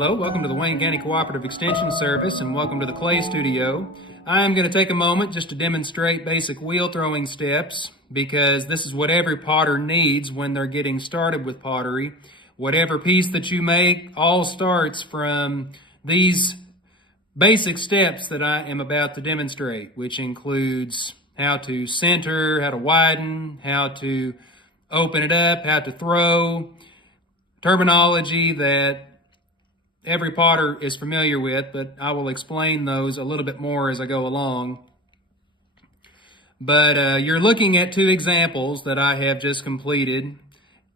Hello, welcome to the Wayne County Cooperative Extension Service and welcome to the Clay Studio. I am going to take a moment just to demonstrate basic wheel throwing steps because this is what every potter needs when they're getting started with pottery. Whatever piece that you make all starts from these basic steps that I am about to demonstrate, which includes how to center, how to widen, how to open it up, how to throw, terminology that every potter is familiar with, but I will explain those a little bit more as I go along. But you're looking at two examples that I have just completed,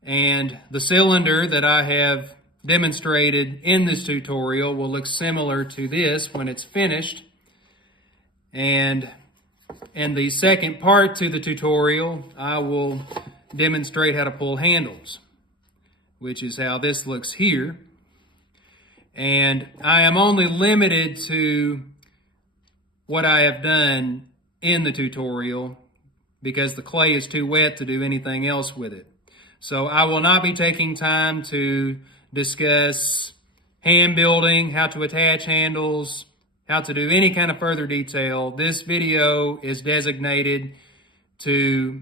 and the cylinder that I have demonstrated in this tutorial will look similar to this when it's finished. And in the second part to the tutorial, I will demonstrate how to pull handles, which is how this looks here. And I am only limited to what I have done in the tutorial because the clay is too wet to do anything else with it. So I will not be taking time to discuss hand building, how to attach handles, how to do any kind of further detail. This video is designated to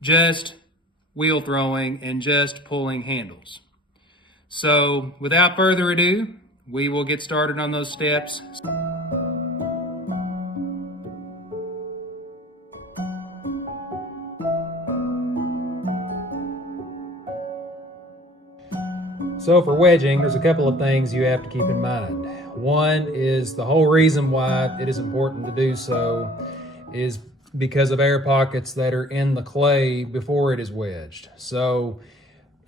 just wheel throwing and just pulling handles. So without further ado, we will get started on those steps. So for wedging, there's a couple of things you have to keep in mind. One is the whole reason why it is important to do so is because of air pockets that are in the clay before it is wedged. So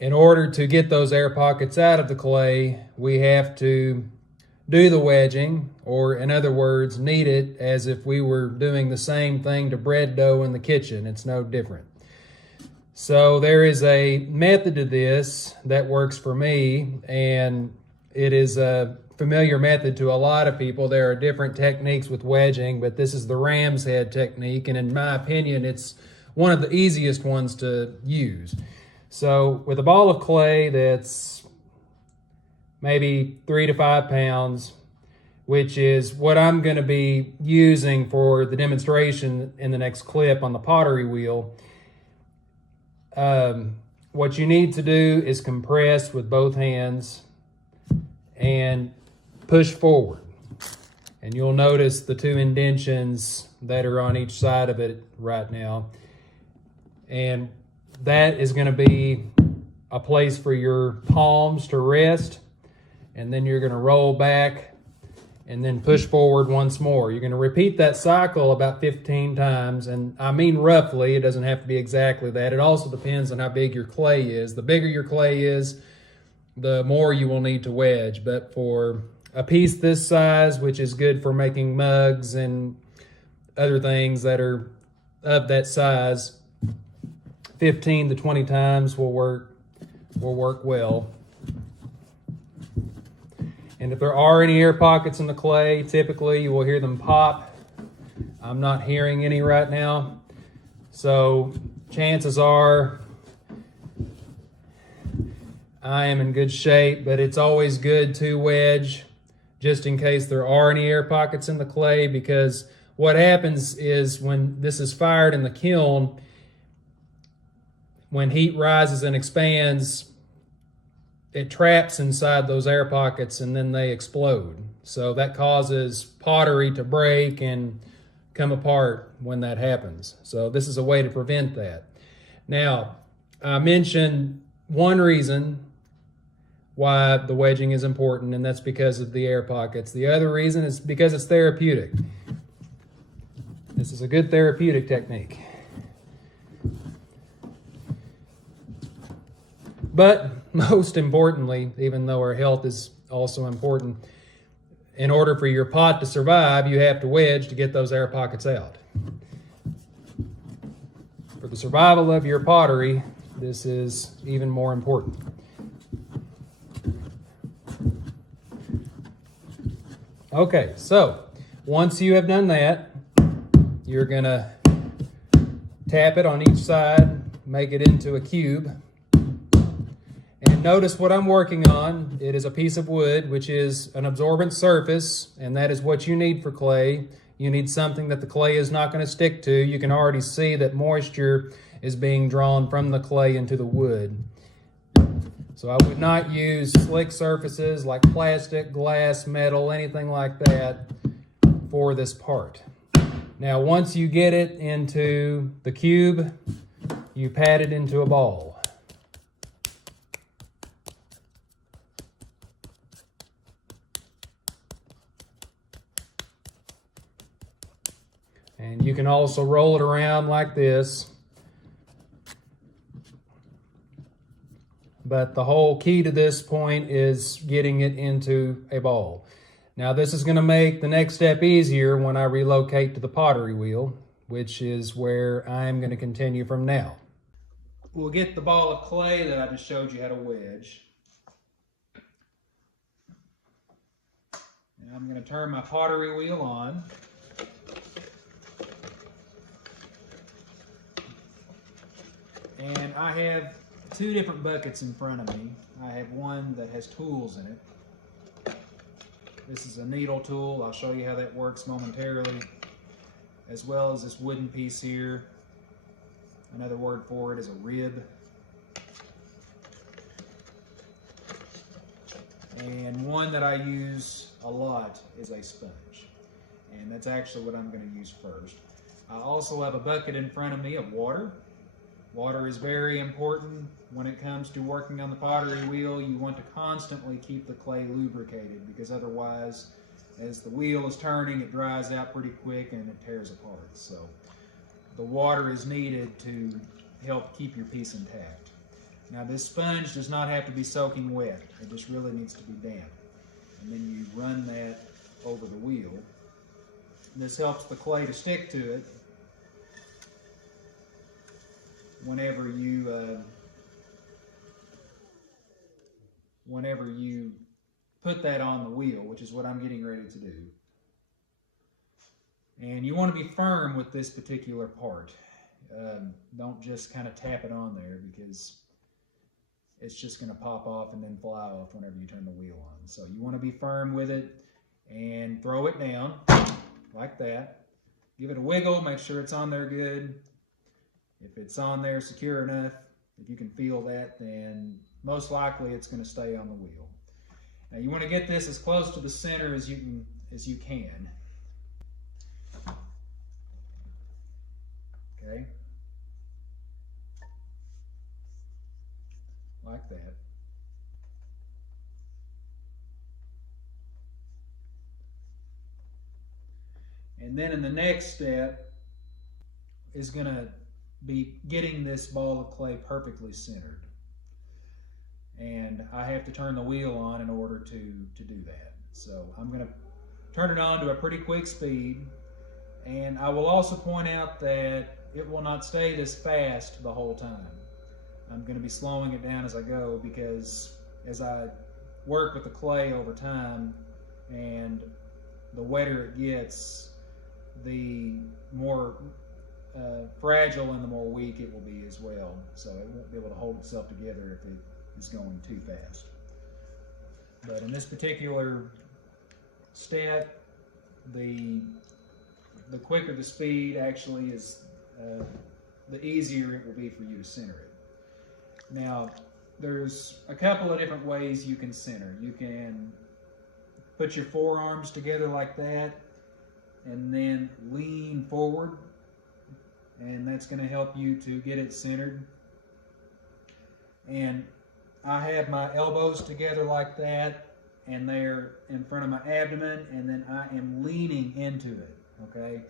in order to get those air pockets out of the clay, we have to do the wedging, or in other words, knead it as if we were doing the same thing to bread dough in the kitchen. It's no different. So there is a method to this that works for me, and it is a familiar method to a lot of people. There are different techniques with wedging, but this is the ram's head technique, and in my opinion, it's one of the easiest ones to use. So with a ball of clay that's maybe 3 to 5 pounds, which is what I'm going to be using for the demonstration in the next clip on the pottery wheel, what you need to do is compress with both hands and push forward. And you'll notice the 2 indentions that are on each side of it right now. And that is going to be a place for your palms to rest, and then you're going to roll back and then push forward once more. You're going to repeat that cycle about 15 times, and I mean roughly. It doesn't have to be exactly that. It also depends on how big your clay is. The bigger your clay is, the more you will need to wedge. But for a piece this size, which is good for making mugs and other things that are of that size, 15 to 20 times will work well. And if there are any air pockets in the clay, typically you will hear them pop. I'm not hearing any right now. So chances are I am in good shape, but it's always good to wedge just in case there are any air pockets in the clay, because what happens is when this is fired in the kiln, when heat rises and expands, it traps inside those air pockets and then they explode. So that causes pottery to break and come apart when that happens. So this is a way to prevent that. Now, I mentioned one reason why the wedging is important, and that's because of the air pockets. The other reason is because it's therapeutic. This is a good therapeutic technique. But most importantly, even though our health is also important, in order for your pot to survive, you have to wedge to get those air pockets out. For the survival of your pottery, this is even more important. Okay, so once you have done that, you're going to tap it on each side, make it into a cube, and Notice what I'm working on. It is a piece of wood, which is an absorbent surface, and that is what you need for clay. You need something that the clay is not going to stick to. You can already see that moisture is being drawn from the clay into the wood. So I would not use slick surfaces like plastic, glass, metal, anything like that for this part. Now, once you get it into the cube, you pat it into a ball. And you can also roll it around like this. But the whole key to this point is getting it into a ball. Now this is going to make the next step easier when I relocate to the pottery wheel, which is where I'm going to continue from now. We'll get the ball of clay that I just showed you how to wedge. Now I'm going to turn my pottery wheel on. And I have two different buckets in front of me. I have one that has tools in it. This is a needle tool. I'll show you how that works momentarily, as well as this wooden piece here. Another word for it is a rib. And one that I use a lot is a sponge. And that's actually what I'm going to use first. I also have a bucket in front of me of water. Water is very important when it comes to working on the pottery wheel. You want to constantly keep the clay lubricated, because otherwise, as the wheel is turning, it dries out pretty quick and it tears apart. So the water is needed to help keep your piece intact. Now this sponge does not have to be soaking wet. It just really needs to be damp. And then you run that over the wheel. This helps the clay to stick to it whenever you put that on the wheel, which is what I'm getting ready to do. And you want to be firm with this particular part. Don't just kind of tap it on there, because it's just going to pop off and then fly off whenever you turn the wheel on. So you want to be firm with it and throw it down like that. Give it a wiggle, make sure it's on there good. If it's on there secure enough, if you can feel that, then most likely it's going to stay on the wheel. Now you want to get this as close to the center as you can. Okay? Like that. And then in the next step is going to be getting this ball of clay perfectly centered. And I have to turn the wheel on in order to do that. So I'm going to turn it on to a pretty quick speed. And I will also point out that it will not stay this fast the whole time. I'm going to be slowing it down as I go, because as I work with the clay over time, and the wetter it gets, the more fragile and the more weak it will be as well. So it won't be able to hold itself together if it is going too fast. But in this particular step, the quicker the speed actually is, the easier it will be for you to center it. Now, there's a couple of different ways you can center. You can put your forearms together like that and then lean forward, and that's going to help you to get it centered. And I have my elbows together like that, and they're in front of my abdomen, and then I am leaning into it, okay?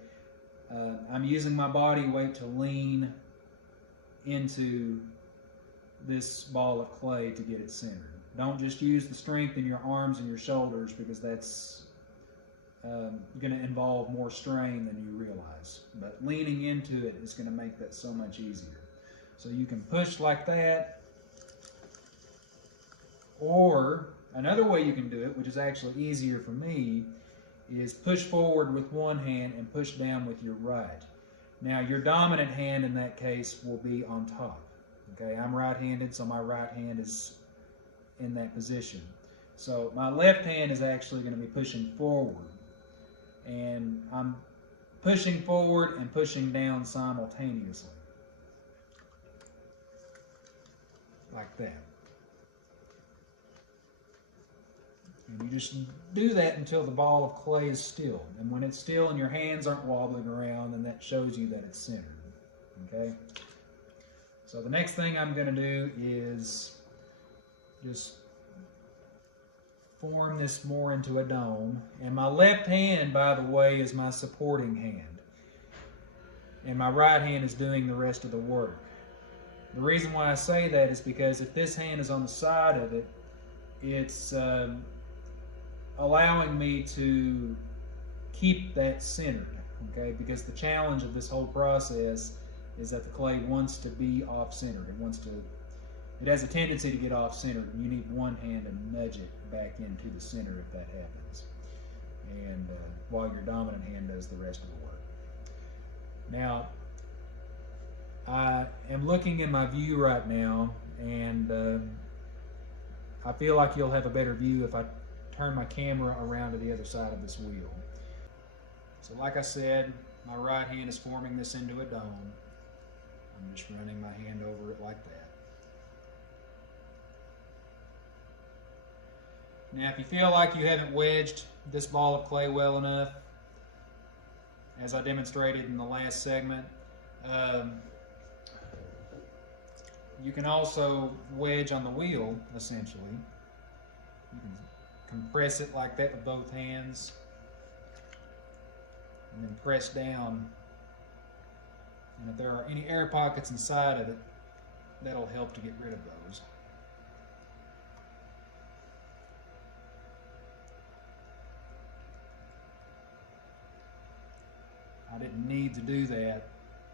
I'm using my body weight to lean into this ball of clay to get it centered. Don't just use the strength in your arms and your shoulders, because that's going to involve more strain than you realize. But leaning into it is going to make that so much easier. So you can push like that, or another way you can do it, which is actually easier for me, is push forward with one hand and push down with your right. Now your dominant hand in that case will be on top. Okay, I'm right-handed, so my right hand is in that position. So my left hand is actually going to be pushing forward, and I'm pushing forward and pushing down simultaneously, like that. And you just do that until the ball of clay is still. And when it's still and your hands aren't wobbling around, then that shows you that it's centered. Okay? So the next thing I'm going to do is just form this more into a dome. And my left hand, by the way, is my supporting hand. And my right hand is doing the rest of the work. The reason why I say that is because if this hand is on the side of it, it's allowing me to keep that centered, okay? Because the challenge of this whole process is that the clay wants to be off-centered. It has a tendency to get off-centered, and you need one hand to nudge it back into the center if that happens. And while your dominant hand does the rest of the work. Now, I am looking in my view right now, and I feel like you'll have a better view if I turn my camera around to the other side of this wheel. So like I said, my right hand is forming this into a dome. I'm just running my hand over it like that. Now if you feel like you haven't wedged this ball of clay well enough, as I demonstrated in the last segment, you can also wedge on the wheel, essentially. You can compress it like that with both hands, and then press down. And if there are any air pockets inside of it, that'll help to get rid of those. I didn't need to do that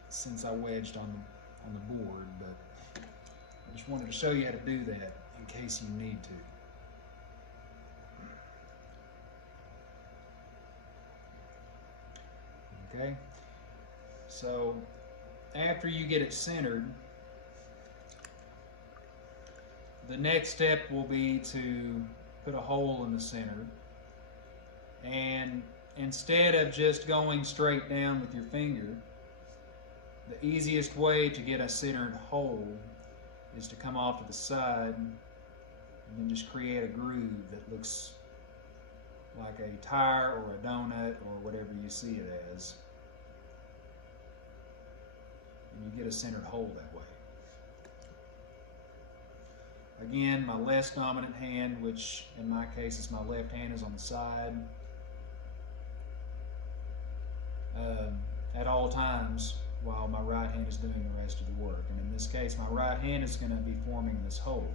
since I wedged on the board, but I just wanted to show you how to do that in case you need to. Okay, so after you get it centered, the next step will be to put a hole in the center, and instead of just going straight down with your finger, the easiest way to get a centered hole is to come off to the side and then just create a groove that looks like a tire or a donut or whatever you see it as. And you get a centered hole that way. Again, my less dominant hand, which in my case is my left hand, is on the side at all times, while my right hand is doing the rest of the work. And in this case, my right hand is going to be forming this hole.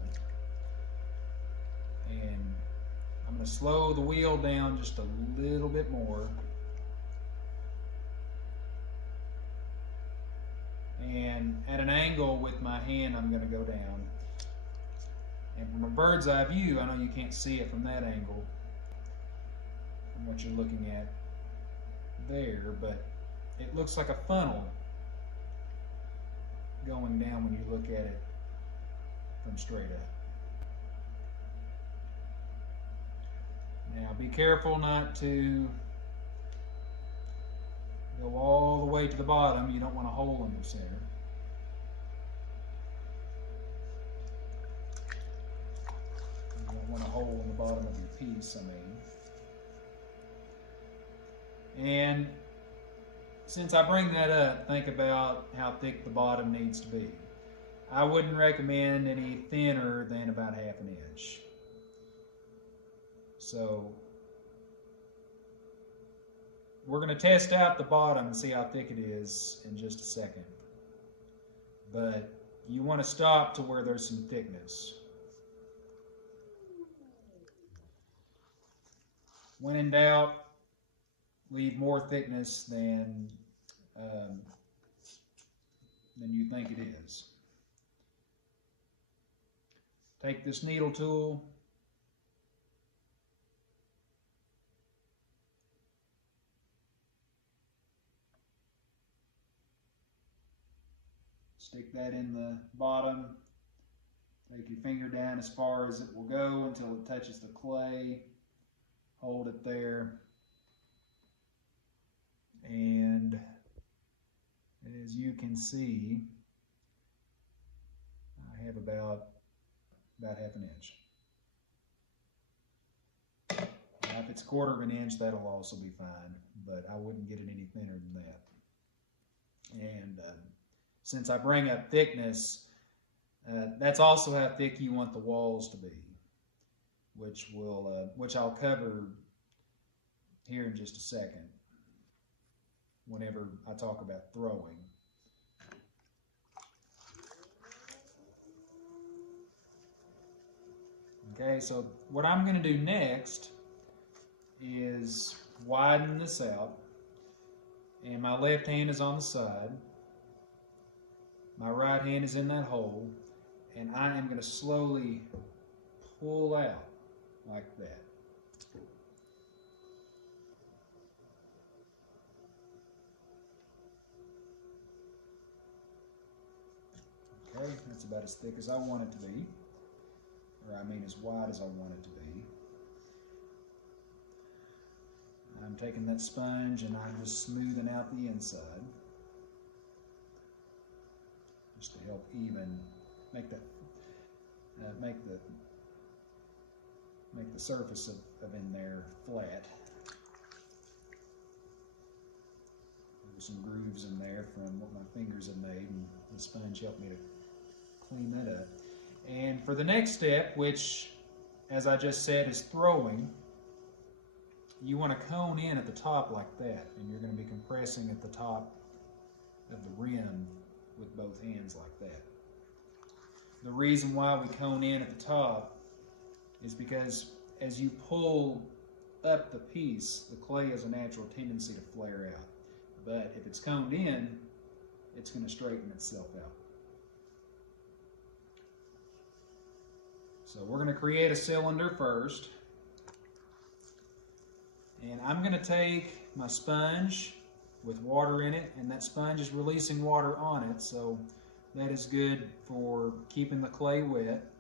And I'm going to slow the wheel down just a little bit more. And at an angle with my hand, I'm going to go down. And from a bird's eye view, I know you can't see it from that angle, from what you're looking at there, but it looks like a funnel going down when you look at it from straight up. Now be careful not to go all the way to the bottom. You don't want a hole in the center. You don't want a hole in the bottom of your piece, And since I bring that up, think about how thick the bottom needs to be. I wouldn't recommend any thinner than about 1/2 inch. So we're going to test out the bottom and see how thick it is in just a second. But you want to stop to where there's some thickness. When in doubt, leave more thickness than you think it is. Take this needle tool, stick that in the bottom, Take your finger down as far as it will go until it touches the clay. Hold it there. And as you can see, I have about half an inch. Now, if it's a quarter of an inch, that'll also be fine, but I wouldn't get it any thinner than that. And since I bring up thickness, that's also how thick you want the walls to be, which I'll cover here in just a second whenever I talk about throwing. Okay, so what I'm going to do next is widen this out, and my left hand is on the side, my right hand is in that hole, and I am going to slowly pull out like that. Okay, that's about as thick as I want it to be, or I mean as wide as I want it to be. I'm taking that sponge and I'm just smoothing out the inside, just to help even make that make the surface of in there flat. There's some grooves in there from what my fingers have made, and the sponge helped me to clean that up. And for the next step, which, as I just said, is throwing, you want to cone in at the top like that, and you're going to be compressing at the top of the rim with both hands like that. The reason why we cone in at the top is because as you pull up the piece, the clay has a natural tendency to flare out. But if it's coned in, it's going to straighten itself out. So we're going to create a cylinder first. And I'm going to take my sponge with water in it, and that sponge is releasing water on it, so that is good for keeping the clay wet.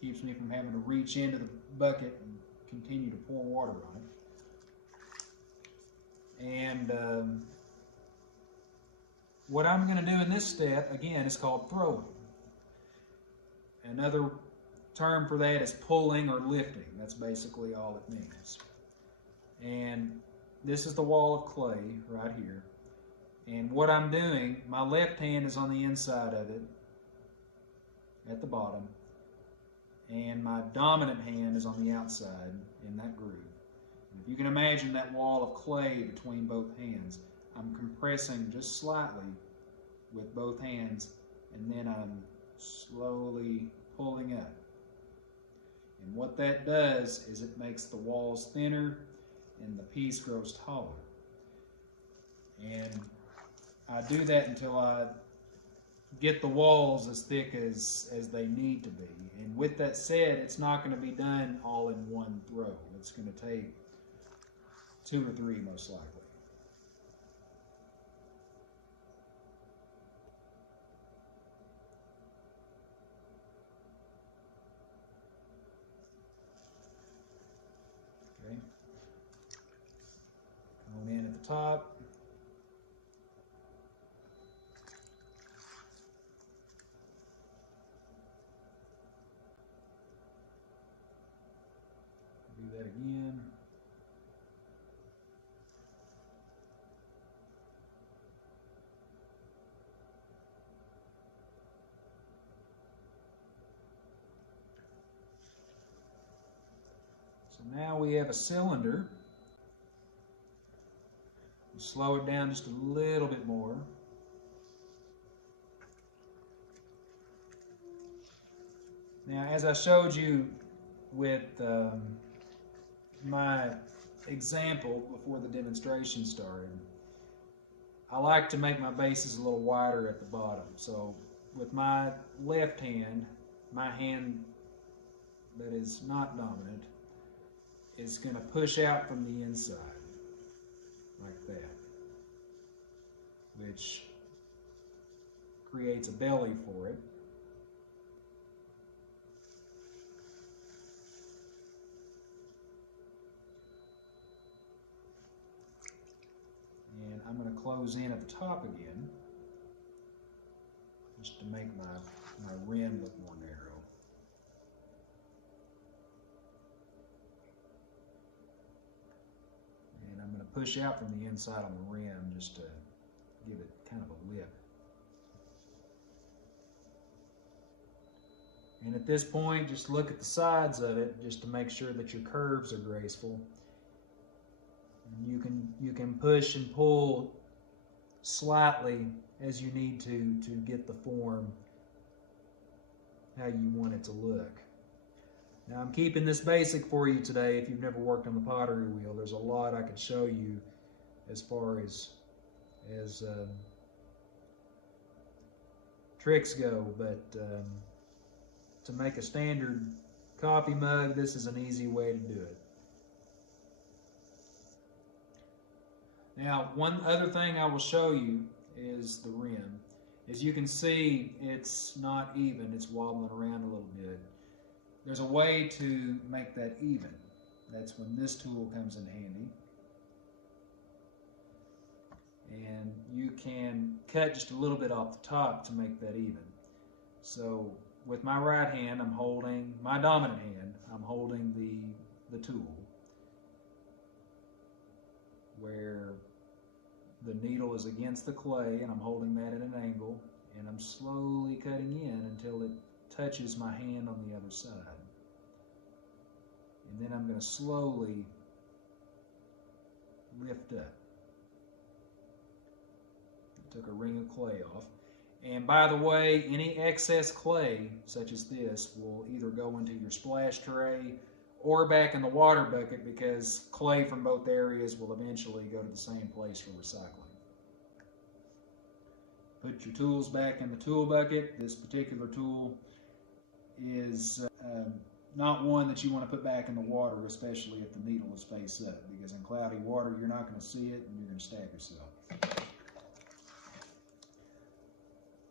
Keeps me from having to reach into the bucket and continue to pour water on it. And what I'm going to do in this step, again, is called throwing. Another term for that is pulling or lifting. That's basically all it means. And this is the wall of clay right here. And what I'm doing, my left hand is on the inside of it at the bottom, and my dominant hand is on the outside in that groove. And if you can imagine that wall of clay between both hands, I'm compressing just slightly with both hands, and then I'm slowly pulling up. And what that does is it makes the walls thinner and the piece grows taller. And I do that until I get the walls as thick as they need to be. And with that said, it's not going to be done all in one throw. It's going to take 2 or 3 most likely. Okay. Going in at the top. Do that again. So now we have a cylinder. You slow it down just a little bit more. Now, as I showed you with my example before the demonstration started, I like to make my bases a little wider at the bottom. So with my left hand, my hand that is not dominant is going to push out from the inside like that, which creates a belly for it. going to close in at the top again, just to make my rim look more narrow. And I'm going to push out from the inside on the rim just to give it kind of a lip. And at this point, just look at the sides of it just to make sure that your curves are graceful. And you can push and pull slightly as you need to get the form how you want it to look. Now I'm keeping this basic for you today. If you've never worked on the pottery wheel, there's a lot I could show you as far as tricks go, but to make a standard coffee mug, this is an easy way to do it. Now, one other thing I will show you is the rim. As you can see, it's not even, it's wobbling around a little bit. There's a way to make that even. That's when this tool comes in handy. And you can cut just a little bit off the top to make that even. So with my right hand, I'm holding, my dominant hand, I'm holding the tool where the needle is against the clay, and I'm holding that at an angle, and I'm slowly cutting in until it touches my hand on the other side. And then I'm going to slowly lift up. Took a ring of clay off. And by the way, any excess clay, such as this, will either go into your splash tray or back in the water bucket, because clay from both areas will eventually go to the same place for recycling. Put your tools back in the tool bucket. This particular tool is not one that you want to put back in the water, especially if the needle is face up, because in cloudy water you're not going to see it and you're going to stab yourself.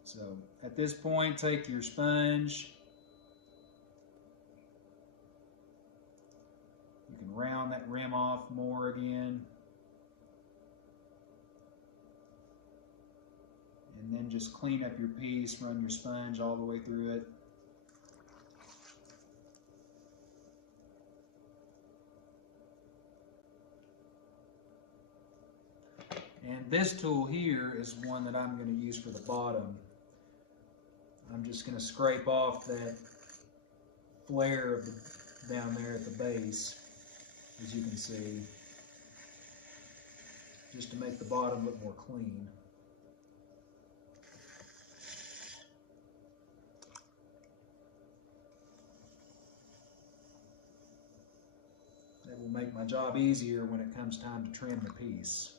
So at this point, take your sponge. You can round that rim off more again. And then just clean up your piece, run your sponge all the way through it. And this tool here is one that I'm going to use for the bottom. I'm just going to scrape off that flare of down there at the base, as you can see, just to make the bottom look more clean. That will make my job easier when it comes time to trim the piece.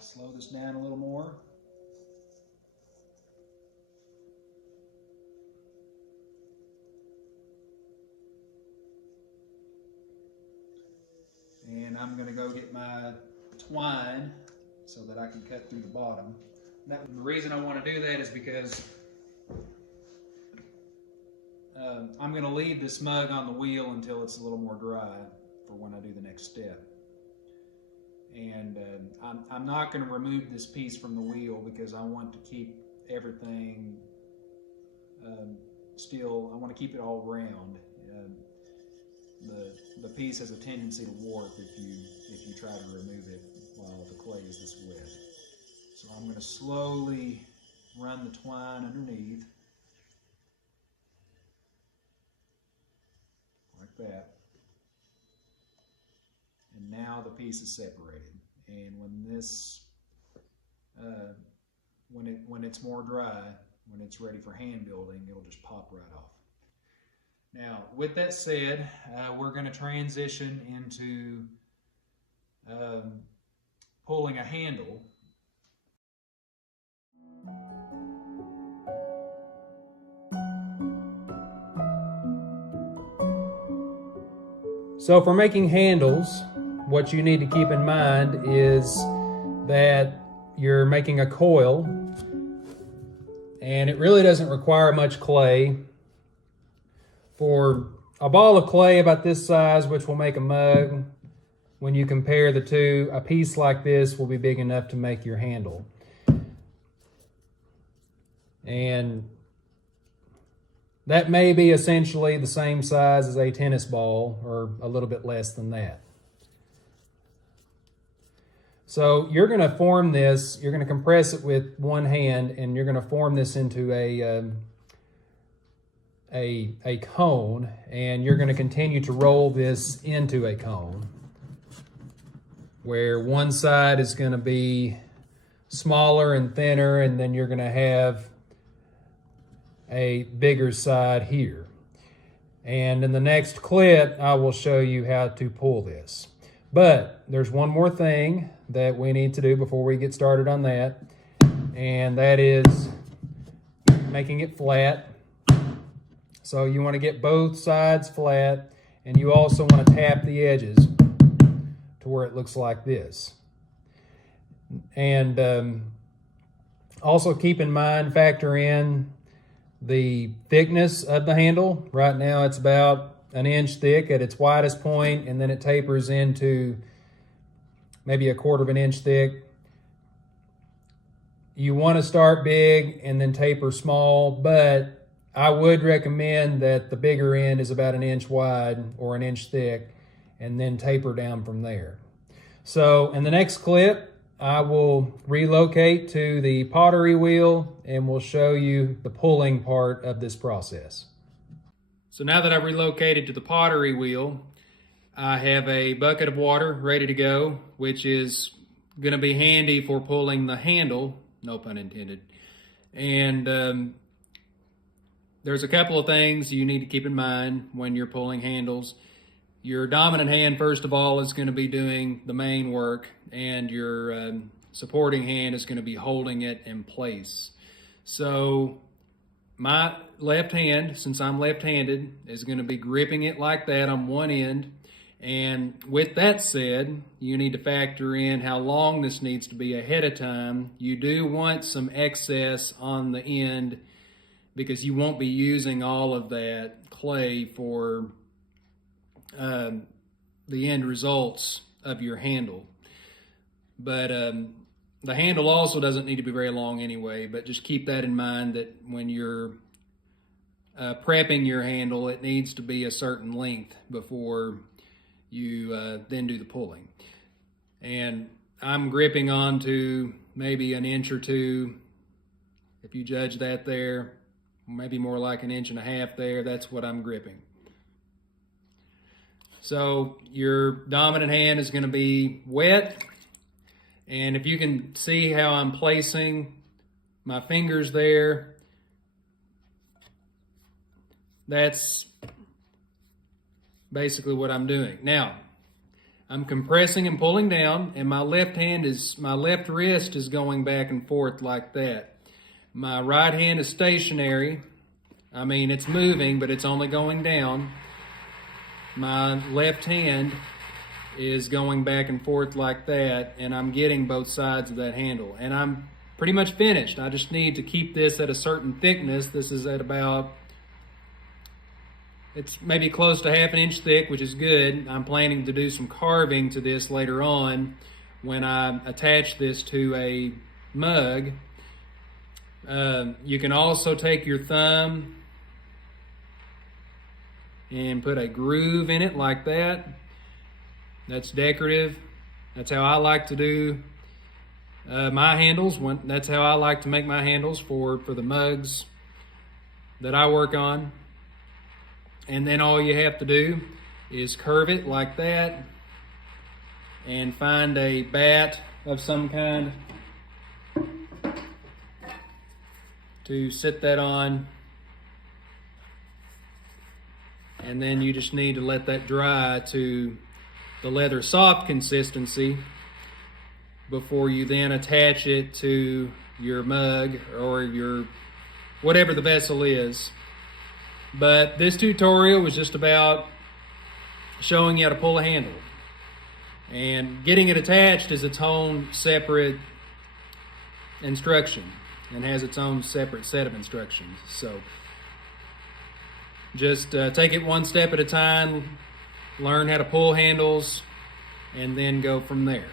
Slow this down a little more. And I'm going to go get my twine so that I can cut through the bottom. The reason I want to do that is because I'm going to leave this mug on the wheel until it's a little more dry for when I do the next step. And I'm not going to remove this piece from the wheel because I want to keep everything still. I want to keep it all round. The piece has a tendency to warp if you try to remove it while the clay is this wet. So I'm going to slowly run the twine underneath like that. And now the piece is separated. And when this, when it's more dry, when it's ready for hand building, it'll just pop right off. Now, with that said, we're going to transition into pulling a handle. So for making handles, what you need to keep in mind is that you're making a coil, and it really doesn't require much clay. For a ball of clay about this size, which will make a mug, when you compare the two, a piece like this will be big enough to make your handle. And that may be essentially the same size as a tennis ball, or a little bit less than that. So you're going to form this, you're going to compress it with one hand, and you're going to form this into a cone, and you're going to continue to roll this into a cone, where one side is going to be smaller and thinner, and then you're going to have a bigger side here. And in the next clip, I will show you how to pull this. But there's one more thing that we need to do before we get started on that, and that is making it flat. So you want to get both sides flat, and you also want to tap the edges to where it looks like this. And also keep in mind, factor in the thickness of the handle. Right now it's about an inch thick at its widest point, and then it tapers into maybe a quarter of an inch thick. You want to start big and then taper small, but I would recommend that the bigger end is about an inch wide or an inch thick, and then taper down from there. So in the next clip, I will relocate to the pottery wheel, and we'll show you the pulling part of this process. So now that I've relocated to the pottery wheel, I have a bucket of water ready to go, which is going to be handy for pulling the handle, no pun intended. And there's a couple of things you need to keep in mind when you're pulling handles. Your dominant hand, first of all, is going to be doing the main work, and your supporting hand is going to be holding it in place. So my left hand, since I'm left-handed, is going to be gripping it like that on one end. And with that said, you need to factor in how long this needs to be ahead of time. You do want some excess on the end, because you won't be using all of that clay for the end results of your handle. But the handle also doesn't need to be very long anyway, but just keep that in mind, that when you're prepping your handle, it needs to be a certain length before you then do the pulling. And I'm gripping onto maybe an inch or two. If you judge that there, maybe more like an inch and a half there, that's what I'm gripping. So your dominant hand is going to be wet, and if you can see how I'm placing my fingers there, that's basically what I'm doing. Now, I'm compressing and pulling down, and my left wrist is going back and forth like that. My right hand is stationary. I mean, it's moving, but it's only going down. My left hand is going back and forth like that, and I'm getting both sides of that handle. And I'm pretty much finished. I just need to keep this at a certain thickness. This is at about, it's maybe close to half an inch thick, which is good. I'm planning to do some carving to this later on when I attach this to a mug. You can also take your thumb and put a groove in it like that. That's decorative. That's how I like to do my handles. That's how I like to make my handles for the mugs that I work on. And then all you have to do is curve it like that and find a bat of some kind to sit that on. And then you just need to let that dry to the leather soft consistency before you then attach it to your mug or your whatever the vessel is. But this tutorial was just about showing you how to pull a handle. And getting it attached is its own separate instruction and has its own separate set of instructions. So just take it one step at a time, learn how to pull handles, and then go from there.